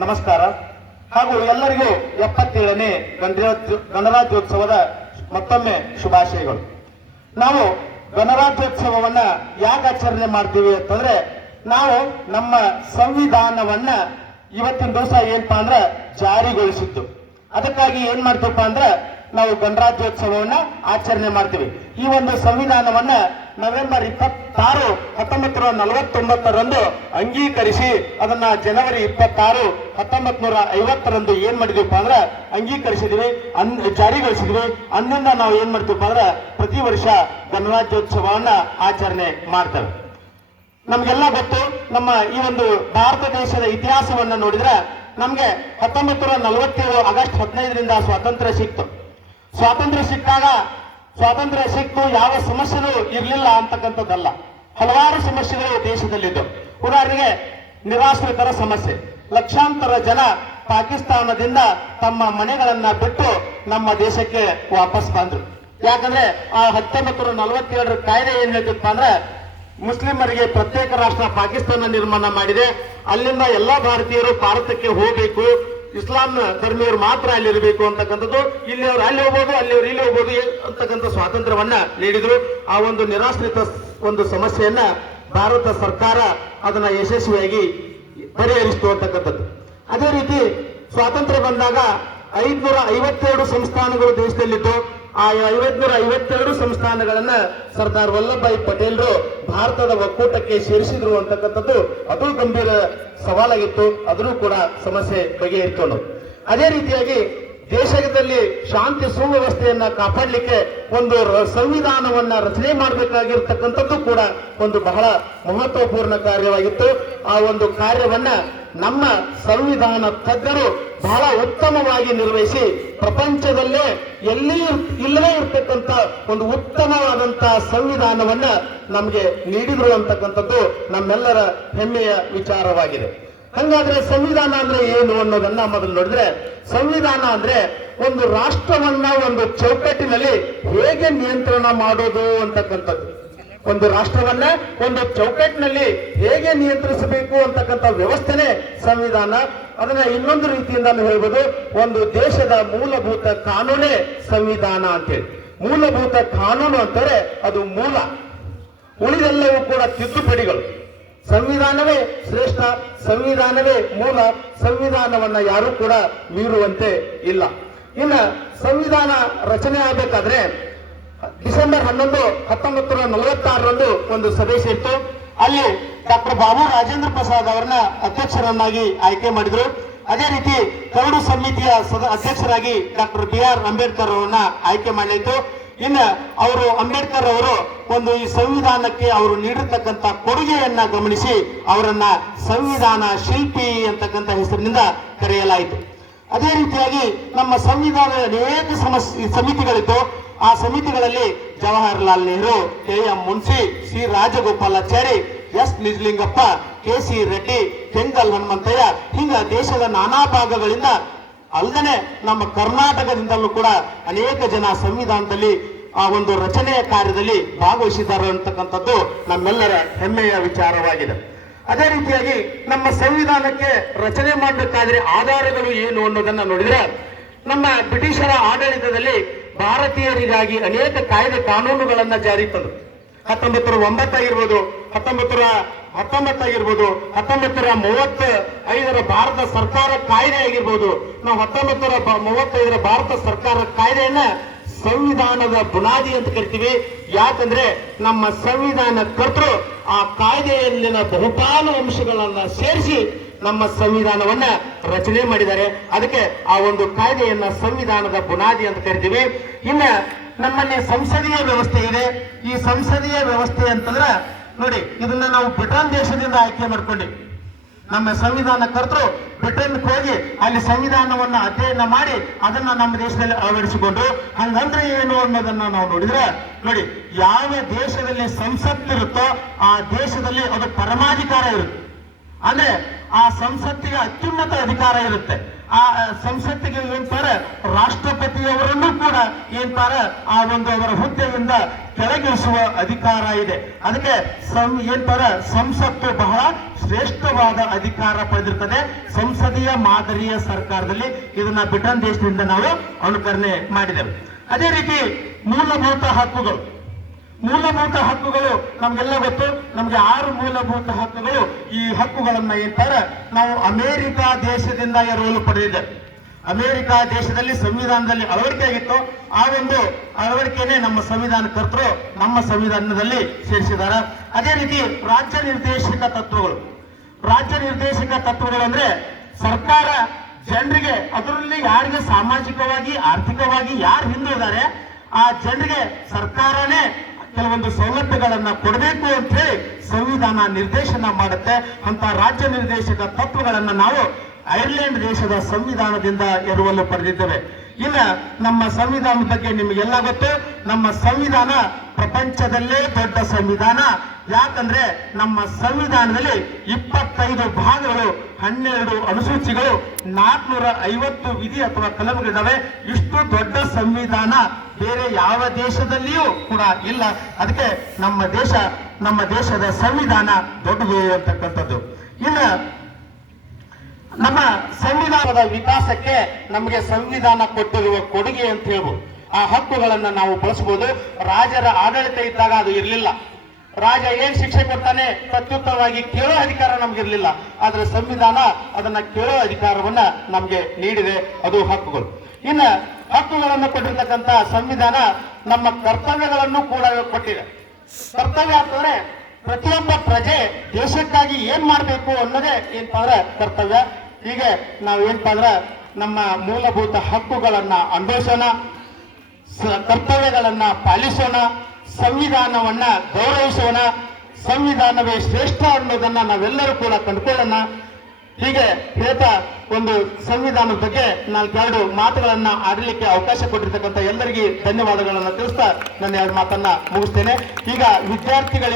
ನಮಸ್ಕಾರ ಹಾಗೂ ಎಲ್ಲರಿಗೂ 77ನೇ ಗಣರಾಜ್ಯೋತ್ಸವದ ಮತ್ತೊಮ್ಮೆ ಶುಭಾಶಯಗಳು. ನಾವು ಗಣರಾಜ್ಯೋತ್ಸವವನ್ನ ಯಾಕೆ ಆಚರಣೆ ಮಾಡ್ತೀವಿ ಅಂತಂದ್ರೆ, ನಾವು ನಮ್ಮ ಸಂವಿಧಾನವನ್ನ ಇವತ್ತಿನ ದಿವಸ ಏನಪ್ಪಾ ಅಂದ್ರೆ ಜಾರಿಗೊಳಿಸಿದ್ದು. ಅದಕ್ಕಾಗಿ ಏನ್ ಮಾಡ್ತೀವಪ್ಪ ಅಂದ್ರೆ ನಾವು ಗಣರಾಜ್ಯೋತ್ಸವವನ್ನ ಆಚರಣೆ ಮಾಡ್ತೀವಿ. ಈ ಒಂದು ಸಂವಿಧಾನವನ್ನ ನವೆಂಬರ್ 26, 1949 ಅಂಗೀಕರಿಸಿ ಅದನ್ನ ಜನವರಿ 26, 1950 ಏನ್ ಮಾಡಿದ್ವಿಪ್ಪ ಅಂದ್ರೆ ಅಂಗೀಕರಿಸಿದ್ವಿ, ಜಾರಿಗೊಳಿಸಿದ್ವಿ. ಅಂದಿಂದ ನಾವು ಏನ್ ಮಾಡ್ತೀವಪ್ಪ ಅಂದ್ರೆ ಪ್ರತಿ ವರ್ಷ ಗಣರಾಜ್ಯೋತ್ಸವವನ್ನ ಆಚರಣೆ ಮಾಡ್ತೇವೆ. ನಮ್ಗೆಲ್ಲ ಗೊತ್ತು, ನಮ್ಮ ಈ ಒಂದು ಭಾರತ ದೇಶದ ಇತಿಹಾಸವನ್ನ ನೋಡಿದ್ರೆ ನಮ್ಗೆ 1947 ಆಗಸ್ಟ್ 15ರಿಂದ ಸ್ವಾತಂತ್ರ್ಯ ಸಿಕ್ತು. ಸ್ವಾತಂತ್ರ್ಯ ಸಿಕ್ತು ಯಾವ ಸಮಸ್ಯೆಗಳು ಇರಲಿಲ್ಲ ಅಂತಕ್ಕಂಥದ್ದಲ್ಲ, ಹಲವಾರು ಸಮಸ್ಯೆಗಳು ದೇಶದಲ್ಲಿದ್ದು. ಉದಾಹರಣೆಗೆ ನಿರಾಶ್ರಿತರ ಸಮಸ್ಯೆ. ಲಕ್ಷಾಂತರ ಜನ ಪಾಕಿಸ್ತಾನದಿಂದ ತಮ್ಮ ಮನೆಗಳನ್ನ ಬಿಟ್ಟು ನಮ್ಮ ದೇಶಕ್ಕೆ ವಾಪಸ್ ಬಂದ್ರು. ಯಾಕಂದ್ರೆ ಆ 1947 ಕಾಯ್ದೆ ಏನ್ ಹೇಳ್ತಿತ್ತು ಅಂದ್ರೆ, ಮುಸ್ಲಿಮರಿಗೆ ಪ್ರತ್ಯೇಕ ರಾಷ್ಟ್ರ ಪಾಕಿಸ್ತಾನ ನಿರ್ಮಾಣ ಮಾಡಿದೆ, ಅಲ್ಲಿಂದ ಎಲ್ಲಾ ಭಾರತೀಯರು ಭಾರತಕ್ಕೆ ಹೋಗಬೇಕು, ಇಸ್ಲಾಂ ಧರ್ಮೀಯರು ಮಾತ್ರ ಅಲ್ಲಿರಬೇಕು ಅಂತಕ್ಕಂಥದ್ದು, ಇಲ್ಲಿಯವರು ಅಲ್ಲಿ ಹೋಗ್ಬೋದು, ಅಲ್ಲಿಯವರು ಇಲ್ಲಿ ಹೋಗ್ಬೋದು ಅಂತಕ್ಕಂಥ ಸ್ವಾತಂತ್ರ್ಯವನ್ನ ನೀಡಿದ್ರು. ಆ ಒಂದು ನಿರಾಶ್ರಿತ ಒಂದು ಸಮಸ್ಯೆಯನ್ನ ಭಾರತ ಸರ್ಕಾರ ಅದನ್ನ ಯಶಸ್ವಿಯಾಗಿ ಪರಿಹರಿಸಿತು ಅಂತಕ್ಕಂಥದ್ದು. ಅದೇ ರೀತಿ ಸ್ವಾತಂತ್ರ್ಯ ಬಂದಾಗ 552 ಸಂಸ್ಥಾನಗಳು ದೇಶದಲ್ಲಿತ್ತು. ಆ 552 ಸಂಸ್ಥಾನಗಳನ್ನ ಸರ್ದಾರ್ ವಲ್ಲಭಭಾಯಿ ಪಟೇಲ್ರು ಭಾರತದ ಒಕ್ಕೂಟಕ್ಕೆ ಸೇರಿಸಿದ್ರು ಅಂತಕ್ಕಂಥದ್ದು ಅದು ಗಂಭೀರ ಸವಾಲಾಗಿತ್ತು. ಅದನ್ನು ಕೂಡ ಸಮಸ್ಯೆ ಬಗೆಹರಿತು. ಅದೇ ರೀತಿಯಾಗಿ ದೇಶದಲ್ಲಿ ಶಾಂತಿ ಸುವ್ಯವಸ್ಥೆಯನ್ನ ಕಾಪಾಡಲಿಕ್ಕೆ ಒಂದು ಸಂವಿಧಾನವನ್ನ ರಚನೆ ಮಾಡಬೇಕಾಗಿರ್ತಕ್ಕಂಥದ್ದು ಕೂಡ ಒಂದು ಬಹಳ ಮಹತ್ವಪೂರ್ಣ ಕಾರ್ಯವಾಗಿತ್ತು. ಆ ಒಂದು ಕಾರ್ಯವನ್ನ ನಮ್ಮ ಸಂವಿಧಾನ ತಜ್ಞರು ಬಹಳ ಉತ್ತಮವಾಗಿ ನಿರ್ವಹಿಸಿ ಪ್ರಪಂಚದಲ್ಲೇ ಎಲ್ಲಿ ಇಲ್ಲವೇ ಇರ್ತಕ್ಕಂಥ ಒಂದು ಉತ್ತಮವಾದಂತಹ ಸಂವಿಧಾನವನ್ನ ನಮಗೆ ನೀಡಿದ್ರು ಅಂತಕ್ಕಂಥದ್ದು ನಮ್ಮೆಲ್ಲರ ಹೆಮ್ಮೆಯ ವಿಚಾರವಾಗಿದೆ. ಹಂಗಾದ್ರೆ ಸಂವಿಧಾನ ಅಂದ್ರೆ ಏನು ಅನ್ನೋದನ್ನ ಮೊದಲು ನೋಡಿದ್ರೆ, ಸಂವಿಧಾನ ಅಂದ್ರೆ ಒಂದು ರಾಷ್ಟ್ರವನ್ನ ಒಂದು ಚೌಕಟ್ಟಿನಲ್ಲಿ ಹೇಗೆ ನಿಯಂತ್ರಣ ಮಾಡೋದು ಅಂತಕ್ಕಂಥದ್ದು. ಒಂದು ರಾಷ್ಟ್ರವನ್ನ ಒಂದು ಚೌಕಟ್ಟಿನಲ್ಲಿ ಹೇಗೆ ನಿಯಂತ್ರಿಸಬೇಕು ಅಂತಕ್ಕಂಥ ವ್ಯವಸ್ಥೆನೇ ಸಂವಿಧಾನ. ಅದನ್ನ ಇನ್ನೊಂದು ರೀತಿಯಿಂದ ಹೇಳ್ಬೋದು, ಒಂದು ದೇಶದ ಮೂಲಭೂತ ಕಾನೂನೇ ಸಂವಿಧಾನ ಅಂತೇಳಿ. ಮೂಲಭೂತ ಕಾನೂನು ಅಂತಾರೆ ಅದು ಮೂಲ, ಉಳಿದೆಲ್ಲವೂ ಕೂಡ ತಿದ್ದುಪಡಿಗಳು. ಸಂವಿಧಾನವೇ ಶ್ರೇಷ್ಠ, ಸಂವಿಧಾನವೇ ಮೂಲ, ಸಂವಿಧಾನವನ್ನ ಯಾರು ಕೂಡ ಮೀರುವಂತೆ ಇಲ್ಲ. ಇನ್ನ ಸಂವಿಧಾನ ರಚನೆ ಆಗಬೇಕಾದ್ರೆ ಡಿಸೆಂಬರ್ 11, 1946 ಒಂದು ಸಭೆ ಸೇರಿತು. ಅಲ್ಲಿ ಡಾಕ್ಟರ್ ಬಾಬು ರಾಜೇಂದ್ರ ಪ್ರಸಾದ್ ಅವರನ್ನ ಅಧ್ಯಕ್ಷರನ್ನಾಗಿ ಆಯ್ಕೆ ಮಾಡಿದ್ರು. ಅದೇ ರೀತಿ ಕರಡು ಸಮಿತಿಯ ಅಧ್ಯಕ್ಷರಾಗಿ ಡಾಕ್ಟರ್ BR ಅಂಬೇಡ್ಕರ್ ಅವರನ್ನ ಆಯ್ಕೆ ಮಾಡಲಾಯಿತು. ಇನ್ನು ಅವರು ಅಂಬೇಡ್ಕರ್ ಅವರು ಒಂದು ಈ ಸಂವಿಧಾನಕ್ಕೆ ಅವರು ನೀಡಿರ್ತಕ್ಕಂಥ ಕೊಡುಗೆಯನ್ನ ಗಮನಿಸಿ ಅವರನ್ನ ಸಂವಿಧಾನ ಶಿಲ್ಪಿ ಅಂತಕ್ಕಂಥ ಹೆಸರಿನಿಂದ ಕರೆಯಲಾಯಿತು. ಅದೇ ರೀತಿಯಾಗಿ ನಮ್ಮ ಸಂವಿಧಾನದ ಅನೇಕ ಸಮಿತಿಗಳಿತ್ತು. ಆ ಸಮಿತಿಗಳಲ್ಲಿ Jawaharlal Nehru, KM Munshi, C Rajagopalachari, S Nijalingappa, KC Reddy, Kengal Hanumanthaiah, ಹಿಂಗ ದೇಶದ ನಾನಾ ಭಾಗಗಳಿಂದ ಅಲ್ಲದೆ ನಮ್ಮ ಕರ್ನಾಟಕದಿಂದಲೂ ಕೂಡ ಅನೇಕ ಜನ ಸಂವಿಧಾನದಲ್ಲಿ ಆ ಒಂದು ರಚನೆಯ ಕಾರ್ಯದಲ್ಲಿ ಭಾಗವಹಿಸಿದ್ದಾರೆ ಅಂತಕ್ಕಂಥದ್ದು ನಮ್ಮೆಲ್ಲರ ಹೆಮ್ಮೆಯ ವಿಚಾರವಾಗಿದೆ. ಅದೇ ರೀತಿಯಾಗಿ ನಮ್ಮ ಸಂವಿಧಾನಕ್ಕೆ ರಚನೆ ಮಾಡಬೇಕಾದ್ರೆ ಆಧಾರಗಳು ಏನು ಅನ್ನೋದನ್ನ ನೋಡಿದ್ರೆ, ನಮ್ಮ ಬ್ರಿಟಿಷರ ಆಡಳಿತದಲ್ಲಿ ಭಾರತೀಯರಿಗಾಗಿ ಅನೇಕ ಕಾಯ್ದೆ ಕಾನೂನುಗಳನ್ನ ಜಾರಿ ತಂದರು. 1909 ಆಗಿರ್ಬೋದು, 1919 ಆಗಿರ್ಬೋದು, 1935 ಭಾರತ ಸರ್ಕಾರ ಕಾಯ್ದೆ ಆಗಿರ್ಬೋದು. ನಾವು 1935 ಭಾರತ ಸರ್ಕಾರ ಕಾಯ್ದೆಯನ್ನ ಸಂವಿಧಾನದ ಬುನಾದಿ ಅಂತ ಕರಿತೀವಿ. ಯಾಕಂದ್ರೆ ನಮ್ಮ ಸಂವಿಧಾನ ಕರ್ತರು ಆ ಕಾಯ್ದೆಯಲ್ಲಿನ ಬಹುಪಾಲು ಅಂಶಗಳನ್ನ ಸೇರಿಸಿ ನಮ್ಮ ಸಂವಿಧಾನವನ್ನ ರಚನೆ ಮಾಡಿದ್ದಾರೆ. ಅದಕ್ಕೆ ಆ ಒಂದು ಕಾಯ್ದೆಯನ್ನ ಸಂವಿಧಾನದ ಬುನಾದಿ ಅಂತ ಕರಿತೀವಿ. ಇನ್ನ ನಮ್ಮಲ್ಲಿ ಸಂಸದೀಯ ವ್ಯವಸ್ಥೆ ಇದೆ. ಈ ಸಂಸದೀಯ ವ್ಯವಸ್ಥೆ ಅಂತಂದ್ರೆ ನೋಡಿ, ಇದನ್ನ ನಾವು ಬ್ರಿಟನ್ ದೇಶದಿಂದ ಆಯ್ಕೆ ಮಾಡ್ಕೊಂಡಿವಿ. ನಮ್ಮ ಸಂವಿಧಾನ ಕರ್ತರು ಬ್ರಿಟನ್ಗೆ ಹೋಗಿ ಅಲ್ಲಿ ಸಂವಿಧಾನವನ್ನ ಅಧ್ಯಯನ ಮಾಡಿ ಅದನ್ನ ನಮ್ಮ ದೇಶದಲ್ಲಿ ಅಳವಡಿಸಿಕೊಂಡ್ರು. ಹಂಗಂದ್ರೆ ಏನು ಅನ್ನೋದನ್ನ ನಾವು ನೋಡಿದ್ರೆ ನೋಡಿ, ಯಾವ ದೇಶದಲ್ಲಿ ಸಂಸತ್ತಿರುತ್ತೋ ಆ ದೇಶದಲ್ಲಿ ಅದು ಪರಮಾಧಿಕಾರ ಇರುತ್ತೆ. ಅಂದ್ರೆ ಆ ಸಂಸತ್ತಿಗೆ ಅತ್ಯುನ್ನತ ಅಧಿಕಾರ ಇರುತ್ತೆ. ಆ ಸಂಸತ್ತಿಗೆ ಏನಂತಾರೆ ರಾಷ್ಟ್ರಪತಿಯವರನ್ನು ಕೂಡ ಏನಂತಾರೆ ಆ ಒಂದು ಅವರ ಹುದ್ದೆಯಿಂದ ಕೆಳಗಿಳಿಸುವ ಅಧಿಕಾರ ಇದೆ. ಅದಕ್ಕೆ ಏನಂತಾರೆ ಸಂಸತ್ತು ಬಹಳ ಶ್ರೇಷ್ಠವಾದ ಅಧಿಕಾರ ಪಡೆದಿರ್ತದೆ. ಸಂಸದೀಯ ಮಾದರಿಯ ಸರ್ಕಾರದಲ್ಲಿ ಇದನ್ನ ಬ್ರಿಟನ್ ದೇಶದಿಂದ ನಾವು ಅನುಕರಣೆ ಮಾಡಿದ್ದೇವೆ. ಅದೇ ರೀತಿ ಮೂಲಭೂತ ಹಕ್ಕುಗಳು ನಮ್ಗೆಲ್ಲ ಗೊತ್ತು. ನಮ್ಗೆ 6 ಮೂಲಭೂತ ಹಕ್ಕುಗಳು. ಈ ಹಕ್ಕುಗಳನ್ನ ಏನಂತಾರೆ ನಾವು ಅಮೆರಿಕ ದೇಶದಿಂದ ಎರವಲು ಪಡೆದಿದ್ದೇವೆ. ಅಮೆರಿಕ ದೇಶದಲ್ಲಿ ಸಂವಿಧಾನದಲ್ಲಿ ಅಳವಡಿಕೆ ಆಗಿತ್ತು. ಆ ಒಂದು ಅಳವಡಿಕೆನೆ ನಮ್ಮ ಸಂವಿಧಾನ ಕರ್ತರು ನಮ್ಮ ಸಂವಿಧಾನದಲ್ಲಿ ಸೇರಿಸಿದ್ದಾರೆ. ಅದೇ ರೀತಿ ರಾಜ್ಯ ನಿರ್ದೇಶಕ ತತ್ವಗಳು ಅಂದ್ರೆ ಸರ್ಕಾರ ಜನರಿಗೆ, ಅದರಲ್ಲಿ ಯಾರಿಗೆ ಸಾಮಾಜಿಕವಾಗಿ ಆರ್ಥಿಕವಾಗಿ ಯಾರು ಹಿಂದುಳಿದಾರೆ ಆ ಜನರಿಗೆ ಸರ್ಕಾರನೇ ಕೆಲವೊಂದು ಸೌಲಭ್ಯಗಳನ್ನ ಕೊಡಬೇಕು ಅಂತ ಹೇಳಿ ಸಂವಿಧಾನ ನಿರ್ದೇಶನ ಮಾಡುತ್ತೆ. ಅಂತ ರಾಜ್ಯ ನಿರ್ದೇಶಕ ತತ್ವಗಳನ್ನ ನಾವು ಐರ್ಲೆಂಡ್ ದೇಶದ ಸಂವಿಧಾನದಿಂದ ಎರವಲು ಪಡೆದಿದ್ದೇವೆ. ಇನ್ನ ನಮ್ಮ ಸಂವಿಧಾನದ ಬಗ್ಗೆ ನಿಮಗೆಲ್ಲ ಗೊತ್ತು. ನಮ್ಮ ಸಂವಿಧಾನ ಪ್ರಪಂಚದಲ್ಲೇ ದೊಡ್ಡ ಸಂವಿಧಾನ. ಯಾಕಂದ್ರೆ ನಮ್ಮ ಸಂವಿಧಾನದಲ್ಲಿ 25 ಭಾಗಗಳು, 12 ಅನುಸೂಚಿಗಳು, 450 ವಿಧಿ ಅಥವಾ ಕಲಮುಗಳಿದ್ದಾವೆ. ಇಷ್ಟು ದೊಡ್ಡ ಸಂವಿಧಾನ ಬೇರೆ ಯಾವ ದೇಶದಲ್ಲಿಯೂ ಕೂಡ ಇಲ್ಲ. ಅದಕ್ಕೆ ನಮ್ಮ ದೇಶದ ಸಂವಿಧಾನ ದೊಡ್ಡದು ಅಂತಕ್ಕಂಥದ್ದು. ಇನ್ನು ನಮ್ಮ ಸಂವಿಧಾನದ ವಿಕಾಸಕ್ಕೆ ನಮಗೆ ಸಂವಿಧಾನ ಕೊಟ್ಟಿರುವ ಕೊಡುಗೆ ಅಂತ ಹೇಳ್ಬೋದು. ಆ ಹಕ್ಕುಗಳನ್ನ ನಾವು ಬಳಸಬಹುದು. ರಾಜರ ಆಡಳಿತ ಇದ್ದಾಗ ಅದು ಇರಲಿಲ್ಲ. ರಾಜ ಏನ್ ಶಿಕ್ಷೆ ಕೊಡ್ತಾನೆ ಪ್ರತ್ಯುತ್ತರವಾಗಿ ಕೇಳೋ ಅಧಿಕಾರ ನಮ್ಗಿರ್ಲಿಲ್ಲ. ಆದ್ರೆ ಸಂವಿಧಾನ ಅದನ್ನ ಕೇಳೋ ಅಧಿಕಾರವನ್ನ ನಮ್ಗೆ ನೀಡಿದೆ. ಅದು ಹಕ್ಕುಗಳು. ಇನ್ನ ಹಕ್ಕುಗಳನ್ನು ಕೊಟ್ಟಿರ್ತಕ್ಕಂಥ ಸಂವಿಧಾನ ನಮ್ಮ ಕರ್ತವ್ಯಗಳನ್ನು ಕೂಡ ಕೊಟ್ಟಿದೆ. ಕರ್ತವ್ಯ ಅಂತಂದ್ರೆ ಪ್ರತಿಯೊಬ್ಬ ಪ್ರಜೆ ದೇಶಕ್ಕಾಗಿ ಏನ್ ಮಾಡ್ಬೇಕು ಅನ್ನೋದೇ ಏನಪ್ಪಾ ಅಂದ್ರೆ ಕರ್ತವ್ಯ. ಹೀಗೆ ನಾವೇನಪ್ಪಾ ಅಂದ್ರೆ ನಮ್ಮ ಮೂಲಭೂತ ಹಕ್ಕುಗಳನ್ನ ಅನುಭವಿಸೋಣ, ಕರ್ತವ್ಯಗಳನ್ನ ಪಾಲಿಸೋಣ, ಸಂವಿಧಾನವನ್ನ ಗೌರವಿಸೋಣ. ಸಂವಿಧಾನವೇ ಶ್ರೇಷ್ಠ ಅನ್ನೋದನ್ನ ನಾವೆಲ್ಲರೂ ಕೂಡ ಕಂಡುಕೊಳ್ಳೋಣ. ಹೀಗೆ ಹೇಳ್ತಾ ಒಂದು ಸಂವಿಧಾನದ ಬಗ್ಗೆ 4 ಮಾತುಗಳನ್ನ ಆಡಲಿಕ್ಕೆ ಅವಕಾಶ ಕೊಟ್ಟಿರ್ತಕ್ಕಂಥ ಎಲ್ಲರಿಗೂ ಧನ್ಯವಾದಗಳನ್ನ ತಿಳಿಸ್ತಾ ನನ್ನ 2 ಮಾತನ್ನ ಮುಗಿಸ್ತೇನೆ. ಈಗ ವಿದ್ಯಾರ್ಥಿಗಳಿಗೆ